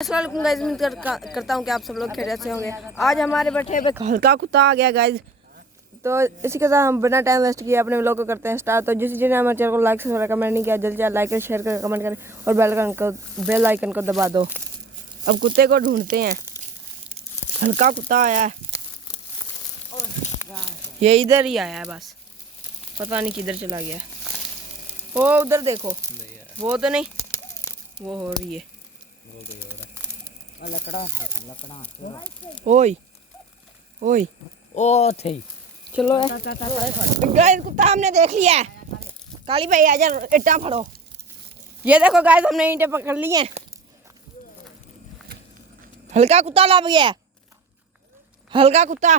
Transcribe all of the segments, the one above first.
अस्सलाम वालेकुम गाइस, उम्मीद करता हूँ कि आप सब लोग खैरियत से होंगे। आज हमारे बैठे पे हल्का कुत्ता आ गया गाइस, तो इसी के साथ हम बिना टाइम वेस्ट किए अपने व्लॉग को करते हैं स्टार्ट। तो जिस जिन्होंने हमारे चैनल को लाइक से कमेंट नहीं किया, जल्दी से लाइक करें, शेयर करें, कमेंट करें और बेल आइकन को दबा दो। अब कुत्ते को ढूंढते हैं। हल्का कुत्ता आया है, ये इधर ही आया है, बस पता नहीं किधर चला गया। वो उधर देखो, वो तो नहीं, वो हो रही है लकड़ा ओए ओए ओ थे। चलो गाइस, कुत्ता हमने देख लिया है। काली भाई आजा, इट्टा फड़ो। ये देखो गाइस, हमने ईंटें पकड़ ली हैं। हल्का कुत्ता लग गया, हल्का कुत्ता।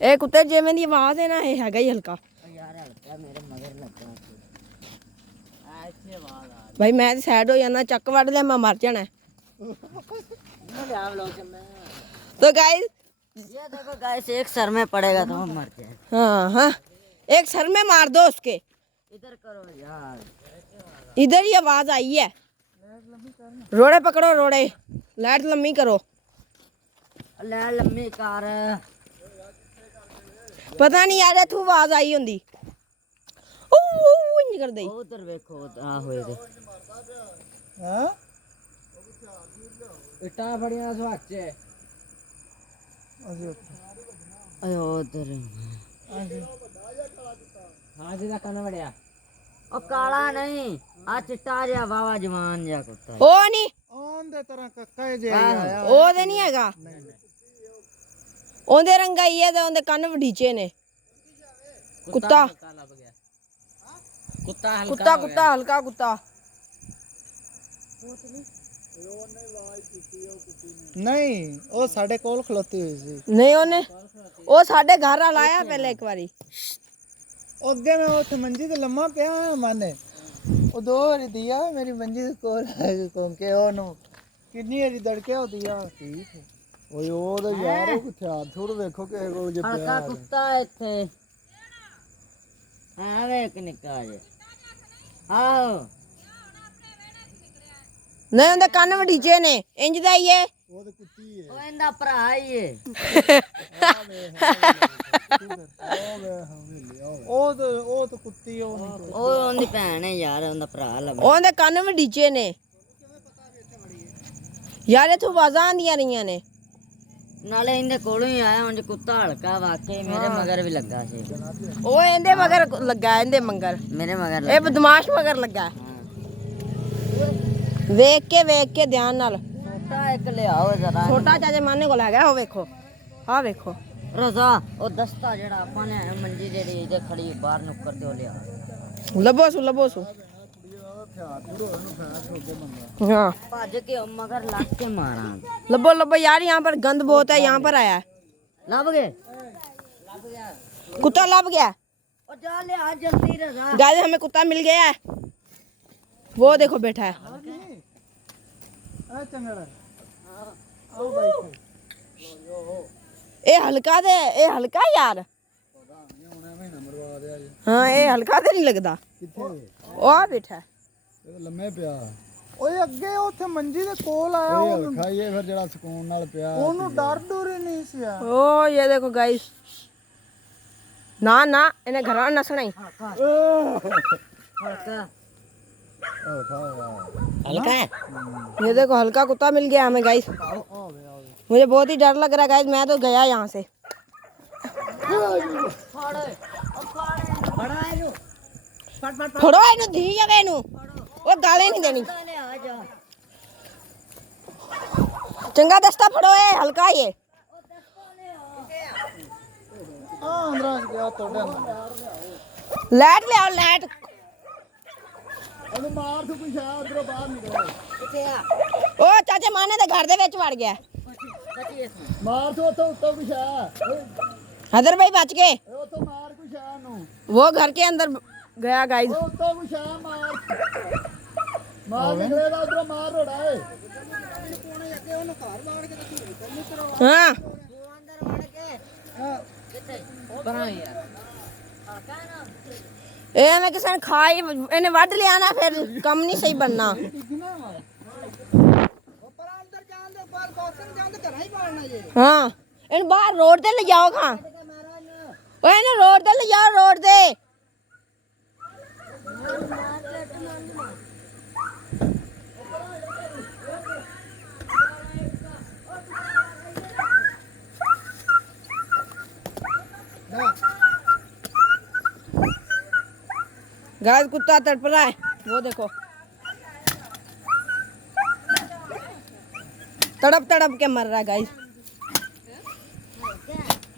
ए कुत्ते जे मेरी आवाज है ना, ये हैगा ही हल्का। यार हल्का मेरे मगर लगा ऐसे आवाज आ भाई मैं सैड हो जाना, चक वड़ ले, मैं मर जाना। तो गाइस ये देखो गाइस, एक सर में पड़ेगा तो हम मर जाए। हाँ हाँ, एक सर में मार दो उसके। इधर करो यार, इधर ही आवाज आई है। रोड़े पकड़ो, रोड़े लाइट लम्बी करो। ले लम्बी कार पता नहीं यार, तू आवाज आई होंदी। इंज कर दे। उधर देखो आ होए दे हां इटा बड़ियां स्वाचे अयो उधर हां जी दा कन बड़िया ओ काला नहीं आ चिट्टा जिहा वावा जवान जिहा कुत्ता ओ नहीं, ओन दे तरह कक्का जे आया ओ ते नहीं हैगा। ओंदे रंगा ही है, ते ओंदे कन्न वडीचे ने। कुत्ता कुत्ता कुत्ता कुत्ता हल्का कुत्ता। नहीं ओ साडे कोल खलोती हुई सी। नहीं ओने ओ साडे घर आ लाया पहले एक बारी। ओ अगे मैं ओथे मंजी ते लम्मा पिया माने ओ दो हरी दिया मेरी मंजी दे कोल कोंके ओनु किन्नी हरी दड़के हो दिया ठीक है। ओए ओ तो यार ओ कुछ हाथ छोड़ देखो के को जे हल्का पिया कुत्ता इथे हां वे एक निक्का जे आओ नहीं ओंदे कन्न वडीचे ने, इंज दा ही है। ओ तो कुत्ती है ओ इंदा भरा ही है ओ तो कुत्ती ओ ओ ओंदी भैन है यार, ओंदा भरा लम्मा ओंदे कन्न वडीचे ने यार, इथों आवाजां आंदियां रहियां ने। नाले इंदे कोलों ही आया उंज कुत्ता हल्का वाकई मेरे मगर भी लगा सी ओ इंदे मगर लगा है, इंदे मंगर मेरे मगर ए बदमाश मगर लगा है। वेख के ध्यान नाल। छोटा एक ले आओ जरा छोटा चाचे माने को लगा ओ वेखो, हां वेखो। रजा ओ दस्ता जेड़ा ਆਪਾਂ ਨੇ ਮੰਜੀ ਜਿਹੜੀ ਇਹਦੇ ਖੜੀ ਬਾਹਰ ਨੁੱਕਰ ਤੇ ਉਹ ਲਿਆ लबो सु हाँ, ਭੱਜ ਕੇ ਉਹ ਮਗਰ ਲੱਗ ਕੇ ਮਾਰਾਂ लबो यार, यहाँ पर गंद बहुत है। यहाँ पर आया है ਲੱਭ ਗਏ कुत्ता, लब गया। ਉਹ ਜਾ ਲਿਆ ਜਲਦੀ ਰਜ਼ਾ गाइस हमें कुत्ता मिल गया है, वो देखो बैठा है। आ चंगड़ा आओ भाई ए हल्का दे, ए हल्का यार। हाँ ए हल्का दे नहीं लगता। किथे ओ आ बैठा है। ਇਹ ਲੰਮੇ ਪਿਆ ਓਏ ਅੱਗੇ ਉੱਥੇ ਮੰਜੀ ਦੇ ਕੋਲ ਆਇਆ ਉਹਨੂੰ ਖਾਈਏ ਫਿਰ ਜਿਹੜਾ ਸਕੂਨ ਨਾਲ ਪਿਆ ਉਹਨੂੰ ਡਰ ਡਰ ਹੀ ਨਹੀਂ ਸੀ ਆ ओ ये देखो गाइस, ना ना इन्हें घर नसना ही। ਹਲਕਾ ओ खा ਹਲਕਾ ਹੈ ये देखो हल्का कुत्ता मिल गया हमें गाइस। मुझे बहुत ही डर लग रहा है गाइस, मैं तो गया यहाँ से। ਬੜਾ ਇਹਨੂੰ फड़ो इनू, धी जावे इनू, वो गाले नहीं देनी। ਲੈ ਆ ਜਾ चंगा दस्ता फड़ो, ए हल्का ये। आ अंदर गया तोड़े लाइट ले आओ, लाइट। ਉਹਨੂੰ ਮਾਰ ਤੂੰ ਪਿਛਾ ਉਧਰੋਂ ਬਾਹਰ ਨਿਕਲ ਕਿੱਥੇ ਆ ओ चाचे माने दे घर दे विच वड़ गया। ਕੱਚੀ ਇਸ ਨੂੰ ਮਾਰ ਤੂੰ ਉੱਥੋਂ ਉੱਤੋਂ ਪਿਛਾ हदर भाई बच गए, ਉੱਥੋਂ ਮਾਰ ਪਿਛਾ ਨੂੰ वो घर के अंदर गया गाइस। ਉਹ ਉੱਤੋਂ ਪਿਛਾ ਮਾਰ ਮਾਰ ਨਿਕਲੇਗਾ ਉਧਰੋਂ ਮਾਰ ਰੋੜਾ ਏ हाँ ਤੂੰ ਅੰਦਰ ਵੜ ਕੇ ਕਿੱਥੇ ਬਣਾ ਯਾਰ ਹਲਕਾ ਨਾ ਇਹ ਮੈਂ ਕਿਸੇ ਨੇ ਖਾ ਹੀ ਇਹਨੇ ਵੱਢ ਲਿਆ ਨਾ ਫਿਰ ਕੰਮ ਨਹੀਂ ਸਹੀ ਬਣਨਾ। ਹਾਂ ਇਹਨੂੰ ਬਾਹਰ ਰੋਡ ਤੇ ਲੈ ਜਾਓ ਖਾਂ। ਓਏ ਇਹਨੂੰ ਰੋਡ ਤੇ ਲੈ ਜਾਓ ਰੋਡ ਤੇ। गाइस कुत्ता तड़प रहा है, वो देखो तड़प तड़प के मर रहा है गाइस,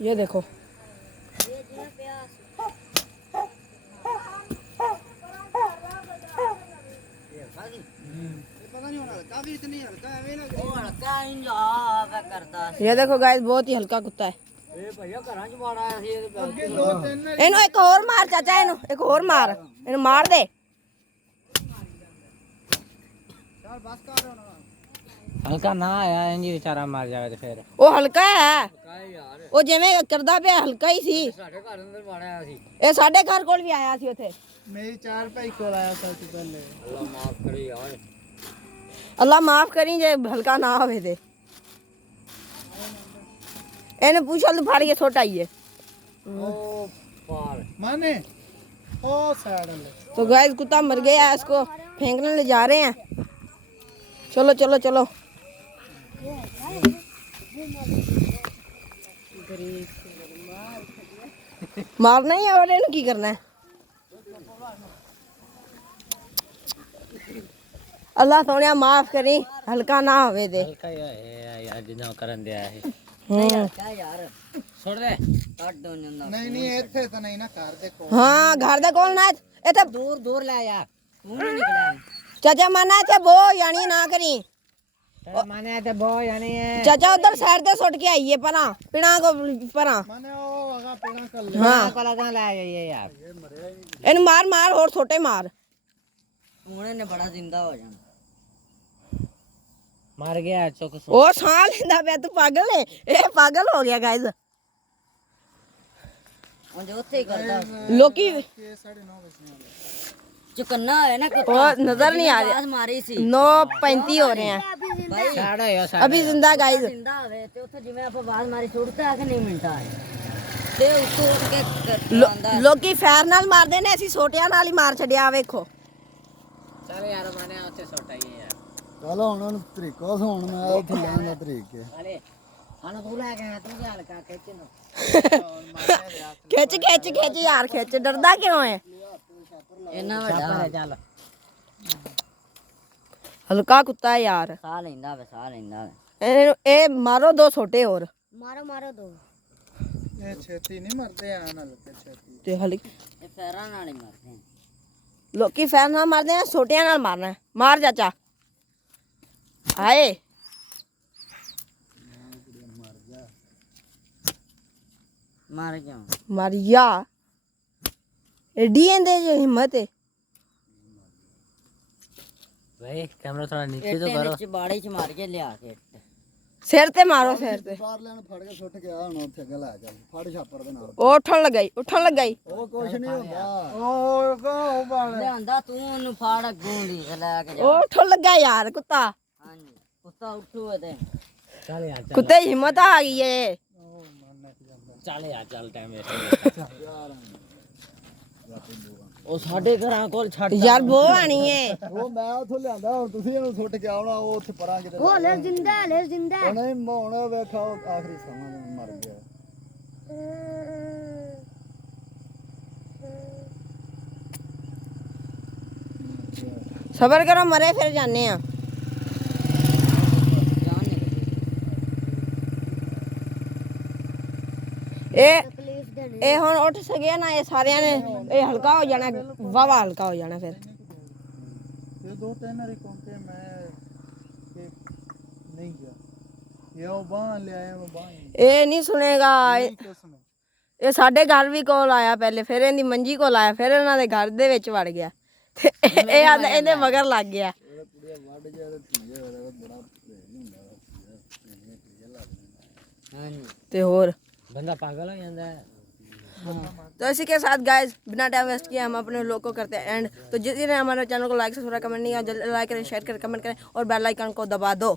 ये देखो। ये देखो गाइस बहुत ही हल्का कुत्ता है। ਇਹਨੂੰ ਇੱਕ ਹੋਰ ਮਾਰ ਚਾਚਾ, ਇਹਨੂੰ ਇੱਕ ਹੋਰ ਮਾਰ, ਇਹਨੂੰ ਮਾਰ ਦੇ। ਹਲਕਾ ਨਾ ਆਇਆ ਇੰਜ ਵਿਚਾਰਾ ਮਰ ਜਾਵੇ ਤੇ ਫਿਰ ਉਹ ਹਲਕਾ ਹੈ, ਉਹ ਜਿਵੇਂ ਕਰਦਾ ਪਿਆ ਹਲਕਾ ਹੀ ਸੀ। ਸਾਡੇ ਘਰ ਅੰਦਰ ਮਾਰਿਆ ਸੀ, ਇਹ ਸਾਡੇ ਘਰ ਕੋਲ ਵੀ ਆਇਆ ਸੀ ਉੱਥੇ। मेरी 4 भाई को आया था पहले। ਅੱਲਾ ਮਾਫ ਕਰੇ ਯਾਰ, ਅੱਲਾ ਮਾਫ ਕਰੀ ਜੇ ਹਲਕਾ ਨਾ ਹੋਵੇ ਤੇ। ਇਹਨੂੰ पूछल तो फाड़ के छोटा ही है। ਉਹ ਪਾਰ माने ओ साइड ले। तो गाइस कुत्ता मर गया है, इसको फेंकने ले जा रहे हैं। चलो चलो चलो। मारना ही है और इन्हें की करना है। अल्लाह सोनिया माफ करी, हल्का ना होवे दे। ਹਲਕਾ ਹੀ ਯਾਰ ਜਿੰਨਾ ਕਰਨ ਦਿਆ ਹੈ। हम्म। ਕਿਆ ਯਾਰ ਛੋੜ ਦੇ ਕੱਟ ਦੋ ਜੰਦਾ। नहीं नहीं ਇੱਥੇ ਤਾਂ ਨਹੀਂ ਨਾ ਘਰ ਦੇ ਕੋਲ। हाँ घर दे कोल ना इथे ਦੂਰ ਦੂਰ ਲੈ ਯਾਰ, ਤੂੰ ਨਹੀਂ ਨਿਕਲਿਆ। चाचा मना चे बो यानी ना करी। ਤੇਰਾ ਮਾਨੇ ਤੇ ਬਹੁਤ ਜਾਣੇ ਹੈ। चाचा उधर साइड ते सुट के आइए परा पिना को परा। माने ਉਹ ਵਗਾ ਪੇਣਾ ਕਰ ਲੈ। हाँ ਕੋਲ ਲਗਾ ਲੈ ਜਾਈਏ ਯਾਰ, इन मार मार और छोटे मार। ਉਹਨੇ ਨੇ ਬੜਾ ਜ਼ਿੰਦਾ ਹੋ ਜਾਣਾ। मर गया चौक सो। ओ सांस लेंदा पे तू पागल है, ए पागल हो गया गाइस। ਉਹ ਜੋ ਉੱਥੇ ਹੀ ਕਰਦਾ लोकी 9:30 ਵਜੇ ਚੁਕੰਨਾ ਹੈ ਨਾ ਕੁੱਤਾ। ओ नजर नहीं आ ਆਵਾਜ਼ रहा। ਮਾਰੀ ਸੀ 9:35 हो रहे हैं ਭਾਈ, ਛਾੜ ਹੋਇਆ अभी जिंदा गाइस। ਜ਼ਿੰਦਾ ਹੋਵੇ ਤੇ ਉੱਥੇ ਜਿਵੇਂ ਆਪਾਂ ਆਵਾਜ਼ ਮਾਰੀ ਛੁੱਟਦਾ ਆ ਕਿ ਨਹੀਂ ਮਿੰਟਾ ਤੇ ਉੱਤੋਂ ਉੱਠ ਕੇ ਆਂਦਾ। ਲੋਕੀ ਫੈਰ ਨਾਲ ਮਾਰਦੇ ਨੇ, ਅਸੀਂ ਛੋਟਿਆਂ ਨਾਲ ਹੀ ਮਾਰ ਛੱਡਿਆ ਵੇਖੋ। ਚੱਲ ਯਾਰ ਮਾਨੇ ਉੱਥੇ ਸੁੱਟਾਈਏ ਯਾਰ। ਚਲੋ ਹੁਣ ਉਹਨੂੰ ਤਰੀਕਾ ਸੁਣ, ਮੈਂ ਉੱਥੇ ਲੈਣ ਦਾ ਤਰੀਕ ਹੈ। ਅਰੇ ਹਾਂ ਤੂੰ ਲੈ ਕੇ ਆਇਆ, ਤੂੰ ਜਾ ਹਲਕਾ ਖਿੱਚ ਨੂੰ। खिंच खिंच खिंच यार खिंच, डरदा क्यों है? ਇੰਨਾ ਵੱਡਾ ਚੱਲ हल्का कुत्ता है यार। ਸਾਹ ਲੈਂਦਾ ਵੇ, ਸਾਹ ਲੈਂਦਾ ਵੇ। ए मारो दो छोटे और ਮਾਰੋ ਮਾਰੋ ਦੋ। ਇਹ ਛੇਤੀ ਨਹੀਂ ਮਰਦੇ ਆ ਨਾਲ ਕੇ ਛੇਤੀ। ते हल ਇਹ ਫੈਰਾਂ ਨਾਲ ਹੀ ਮਰਦੇ ਨੇ। लोकी फैर ਨਾਲ मारदे हैं, छोटियां नाल मारना है। मार चाचा आए। ਮਾਰ ਕਿਉਂ? मारिया एडी एंदे जो हिम्मत है। भाई कैमरा थोड़ा नीचे तो करो। नीचे बाड़े च मार के लिया के सिर ते मारो सिर ते। ਬਾਹਰ ਲੈਣ ਫੜ ਕੇ ਸੁੱਟ ਕੇ ਆ ਹੁਣ ਉੱਥੇ ਅੱਗੇ ਲੈ ਜਾ, ਫੜ ਛਾਪਰ ਦੇ ਨਾਲ। ਉਹ ਉੱਠਣ ਲਗਾਈ। ਉਹ ਕੁਛ ਨਹੀਂ ਹੁੰਦਾ। ਉਹ ਬਾਲ ਲਿਆਂਦਾ ਤੂੰ ਉਹਨੂੰ ਫਾੜ ਅੱਗੋਂ ਦੀ ਲੈ ਕੇ ਜਾ। ਉਹ ਉੱਠਣ ਲੱਗਾ ਯਾਰ ਕੁੱਤਾ। ਹਾਂਜੀ ਕੁੱਤਾ ਉੱਠੂ ਤੇ ਚੱਲ ਯਾਰ, ਕੁੱਤੇ ਦੀ ਹਿੰਮਤ ਆ ਗਈ ਏ। ਚੱਲ ਯਾਰ, ਚੱਲ ਟਾਈਮ ਵੇਸਟ। ਉਹ ਸਾਡੇ ਘਰਾਂ ਕੋਲ ਛੱਡ ਯਾਰ ਬੋ ਆਣੀ ਏ। ਉਹ ਮੈਂ ਉਥੋਂ ਲਿਆਂਦਾ, ਹੁਣ ਤੁਸੀਂ ਇਹਨੂੰ ਸੁੱਟ ਕੇ ਆਉਣਾ, ਉਹ ਉੱਥੇ ਪਰਾਂ ਕਿਤੇ। ਉਹ ਲੈ ਜਿੰਦਾ ਉਹਨੇ ਹੁਣ ਵੇਖਾ ਆਖਰੀ ਸਮਾਂ ਨੂੰ ਮਰ ਗਿਆ। ਸਬਰ ਕਰੋ, ਮਰੇ ਫਿਰ ਜਾਣੇ ਆ। ਇਹ ਹੁਣ ਉੱਠ ਸਕਿਆ ਨਾ, ਇਹ ਸਾਰਿਆਂ ਨੇ ਇਹ ਹਲਕਾ ਹੋ ਜਾਣਾ, ਵਾਵਾ ਹਲਕਾ ਹੋ ਜਾਣਾ ਫਿਰ। ਇਹ 2-3 ਵਾਰੀ ਕੋਂਕੇ ਮੈਂ ਨਹੀਂ ਗਿਆ। ਇਹ ਉਹ ਬਾਹ ਲਿਆਇਆ, ਮੈਂ ਬਾਹ ਇਹ ਨਹੀਂ ਸੁਣੇਗਾ। ਇਹ ਸਾਡੇ ਘਰ ਵੀ ਕੋਲ ਆਇਆ ਪਹਿਲੇ, ਫਿਰ ਇਹਦੀ ਮੰਜੀ ਕੋਲ ਆਇਆ, ਫਿਰ ਇਹਨਾਂ ਦੇ ਘਰ ਦੇ ਵਿੱਚ ਵੜ ਗਿਆ ਤੇ ਇਹ ਆਂਦਾ ਇਹਦੇ ਮਗਰ ਲੱਗ ਗਿਆ। ਹਾਂਜੀ ਤੇ ਹੋਰ ਬੰਦਾ ਪਾਗਲ ਹੋ ਜਾਂਦਾ ਹੈ। तो इसी के साथ गाइज बिना टाइम वेस्ट किए हम अपने व्लॉग को करते हैं एंड। तो जिसने हमारे चैनल को लाइक सब्सक्राइब कमेंट नहीं किया जल्दी लाइक करें, शेयर करें, कमेंट करें और बेल आइकन को दबा दो।